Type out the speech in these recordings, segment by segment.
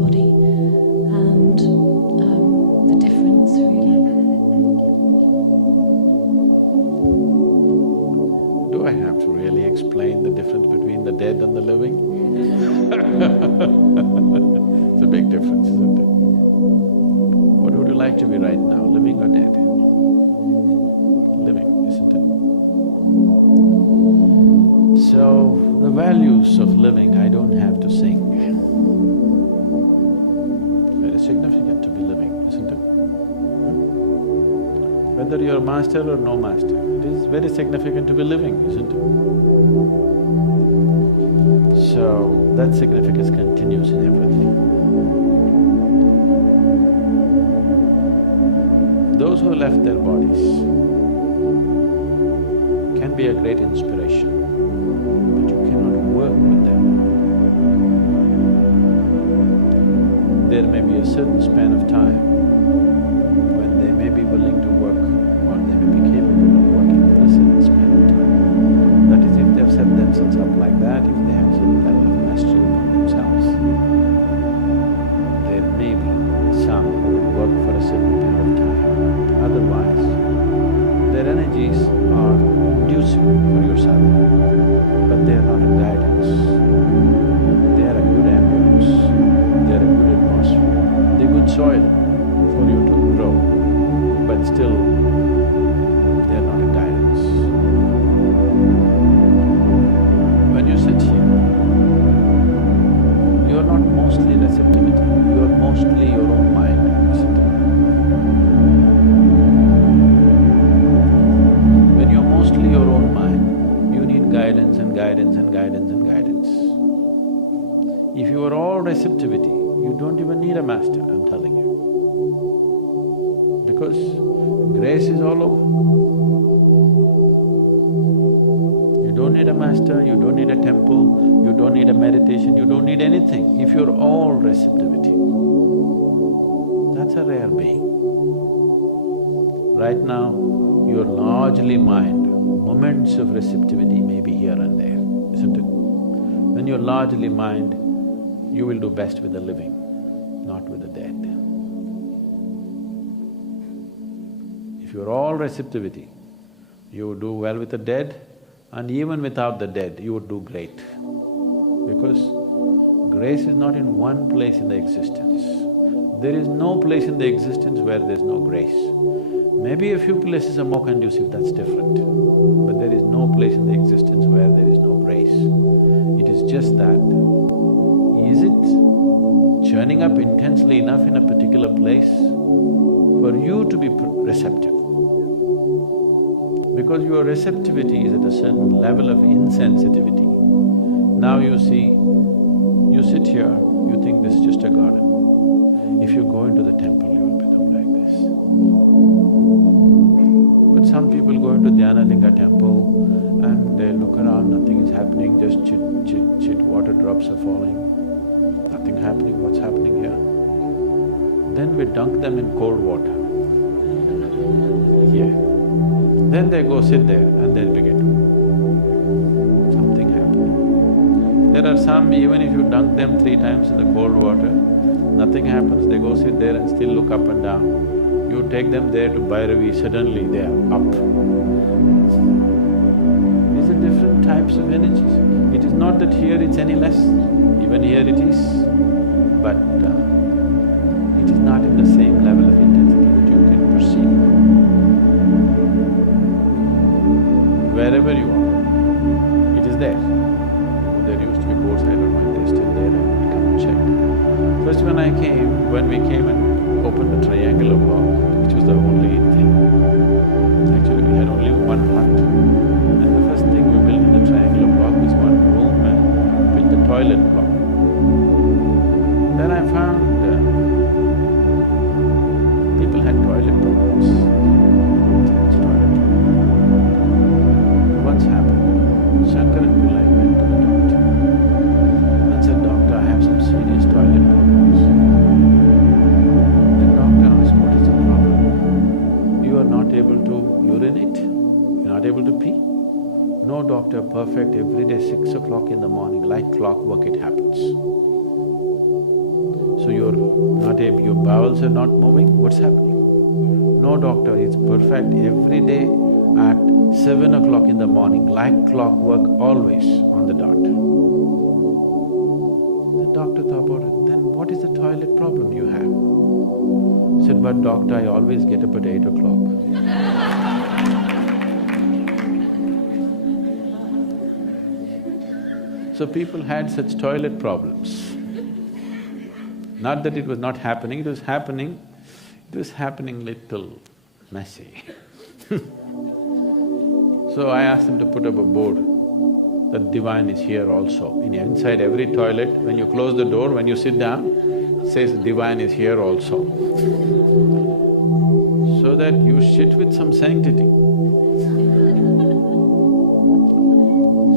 body and the difference really. Do I have to really explain the difference between the dead and the living? It's a big difference, isn't it? What would you like to be right now, living or dead? Living, isn't it? So, the values of living I don't have to sing. Very significant to be living, isn't it? Whether you're a master or no master, it is very significant to be living, isn't it? So, that significance continues in everything. Those who left their bodies can be a great inspiration, but you cannot work with them. There may be a certain span of time when they may be willing to work or they may be capable of working for a certain span of time. That is, if they've set themselves up like that, if they have certain level of mastery upon themselves, there may be some who will work for a certain period of time. Otherwise, their energies are conducive for your sadhana, but they are not a guidance. They are a good ambience, they are a good atmosphere, they are good soil for you to grow, but still they are not a guidance. When you sit here, you are not mostly receptivity, you are mostly your own mind, isn't it? When you're mostly your own mind, you need guidance and guidance and guidance and guidance. If you are all receptivity, you don't even need a master, I'm telling you. Because grace is all over. You don't need a master, you don't need a temple, you don't need a meditation, you don't need anything if you're all receptivity. That's a rare being. Right now, you're largely mind, moments of receptivity may be here and there, isn't it? When you're largely mind, you will do best with the living, not with the dead. If you're all receptivity, you would do well with the dead, and even without the dead, you would do great. Because grace is not in one place in the existence. There is no place in the existence where there's no grace. Maybe a few places are more conducive, that's different. But there is no place in the existence where there is no grace. It is just that, is it churning up intensely enough in a particular place for you to be receptive? Because your receptivity is at a certain level of insensitivity. Now you see, you sit here, you think this is just a garden. If you go into the temple, you will become like this. But some people go into Dhyanalinga temple and they look around, nothing is happening, just chit, chit, chit, water drops are falling. Nothing happening, what's happening here? Then we dunk them in cold water. Yeah. Then they go sit there and they'll begin to… something happened. There are some, even if you dunk them 3 times in the cold water, nothing happens, they go sit there and still look up and down. You take them there to Bhairavi, suddenly they are up. These are different types of energies. It is not that here it's any less, even here it is, but it is not in the same level of intensity that you can perceive. Wherever you are, it is there. There used to be boards, I don't know if they're still there, I would come and check. First when we came and opened the triangular block, which was the only thing. Actually, we had only one hut. And the first thing we built in the triangular block was one room and built the toilet block. Then I found people had toilet problems. Which toilet problem? Once happened, Shankar and Pillai went to the doctor and said, "Doctor, I have some serious toilet problems." The doctor asked, "What is the problem? You are not able to urinate? You're not able to pee?" "No, doctor, perfect, every day 6 o'clock in the morning, like clockwork it happens." So So you're not able… your bowels are not moving, what's happening? No doctor, it's perfect. Every day at 7 o'clock in the morning, like clockwork, always on the dot. The doctor thought about it, then what is the toilet problem you have? Said, but doctor, I always get up at 8 o'clock. So people had such toilet problems. Not that it was not happening, it was happening little messy. So I asked them to put up a board that divine is here also. Inside every toilet, when you close the door, when you sit down, it says divine is here also. So that you sit with some sanctity.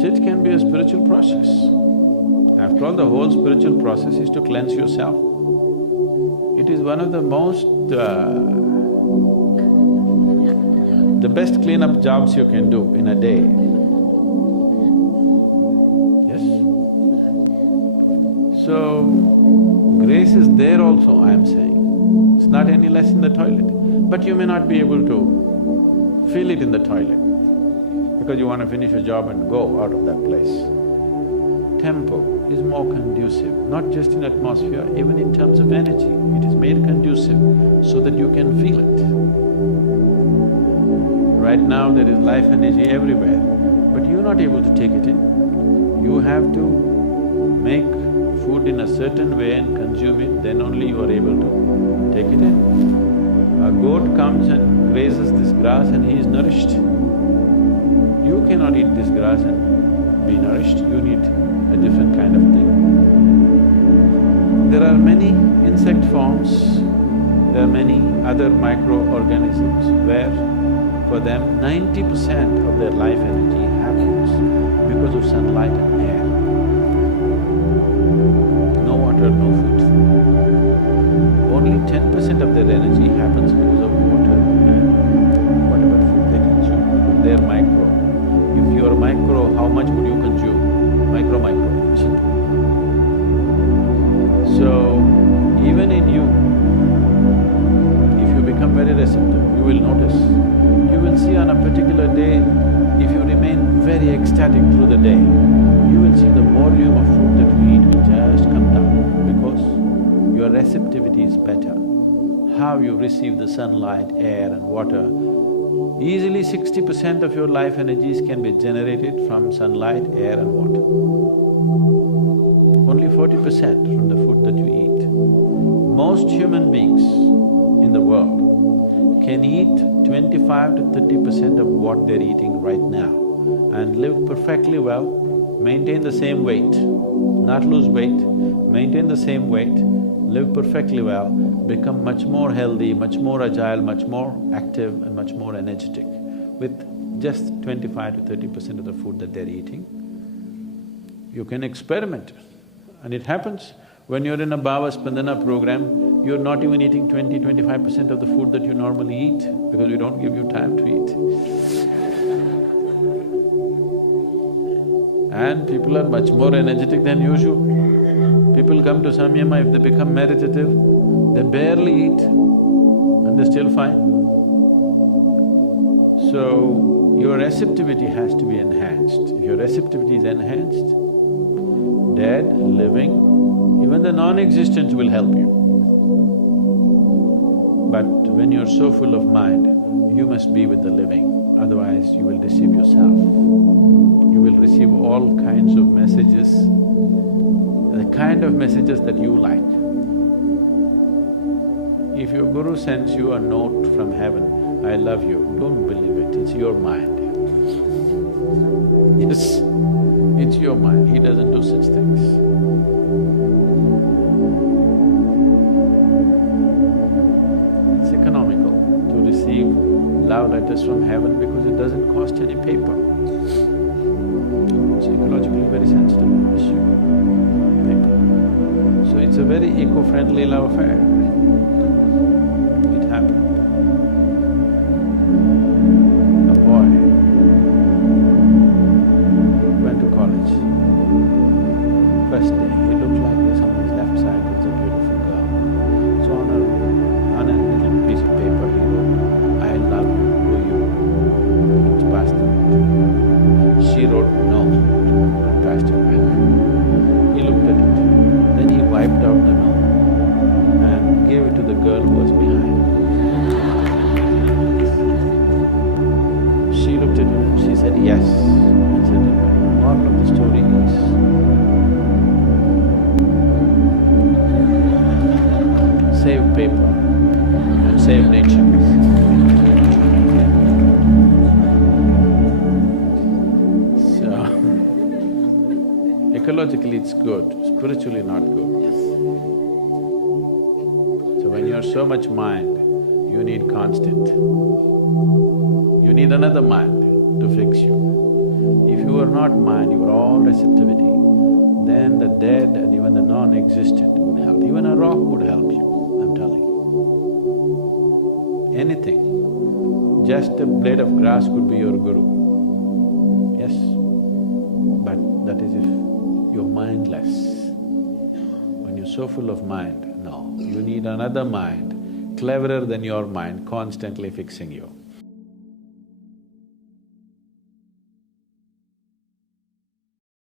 Sit can be a spiritual process. After all, the whole spiritual process is to cleanse yourself. It is one of the most… the best cleanup jobs you can do in a day. Yes? So, grace is there also, I am saying. It's not any less in the toilet. But you may not be able to feel it in the toilet because you want to finish your job and go out of that place. Temple is more conducive, not just in atmosphere, even in terms of energy. It is made conducive so that you can feel it. Right now there is life energy everywhere, but you're not able to take it in. You have to make food in a certain way and consume it, then only you are able to take it in. A goat comes and grazes this grass and he is nourished. You cannot eat this grass and be nourished, you need a different kind of thing. There are many insect forms, there are many other microorganisms where for them 90% of their life energy happens because of sunlight and air. No water, no food. Only 10% of their energy happens because of water and whatever food they consume. They're micro. If you're micro, how much would you consume? Micro. So, even in you, if you become very receptive, you will notice. You will see on a particular day, if you remain very ecstatic through the day, you will see the volume of food that you eat will just come down because your receptivity is better. How you receive the sunlight, air and water, easily 60% of your life energies can be generated from sunlight, air and water. Only 40% from the food that you eat. Most human beings in the world can eat 25 to 30% of what they're eating right now and live perfectly well, maintain the same weight, not lose weight, maintain the same weight, live perfectly well, become much more healthy, much more agile, much more active and much more energetic with just 25 to 30% of the food that they're eating. You can experiment and it happens. When you're in a Bhava Spandana program, you're not even eating 20–25% of the food that you normally eat because we don't give you time to eat. And people are much more energetic than usual. People come to Samyama, if they become meditative, they barely eat and they're still fine. So, your receptivity has to be enhanced. If your receptivity is enhanced, dead, living, even the non-existent will help you. But when you're so full of mind, you must be with the living, otherwise you will deceive yourself. You will receive all kinds of messages, the kind of messages that you like. If your guru sends you a note from heaven, I love you, don't believe it, it's your mind. Yes, it's your mind, he doesn't do such things. It's economical to receive love letters from heaven because it doesn't cost any paper. It's ecologically very sensitive issue, paper. So it's a very eco-friendly love affair. It happened. A boy went to college. First day, he looked like this, on his left side was a beautiful girl. paper and save nature. So, ecologically it's good, spiritually not good. So when you're so much mind, you need constant. You need another mind to fix you. If you are not mind, you are all receptivity, then the dead and even the non-existent would help. Even a rock would help you, I'm telling you. Anything. Just a blade of grass could be your guru. Yes, but that is if you're mindless. When you're so full of mind, no, you need another mind, cleverer than your mind, constantly fixing you.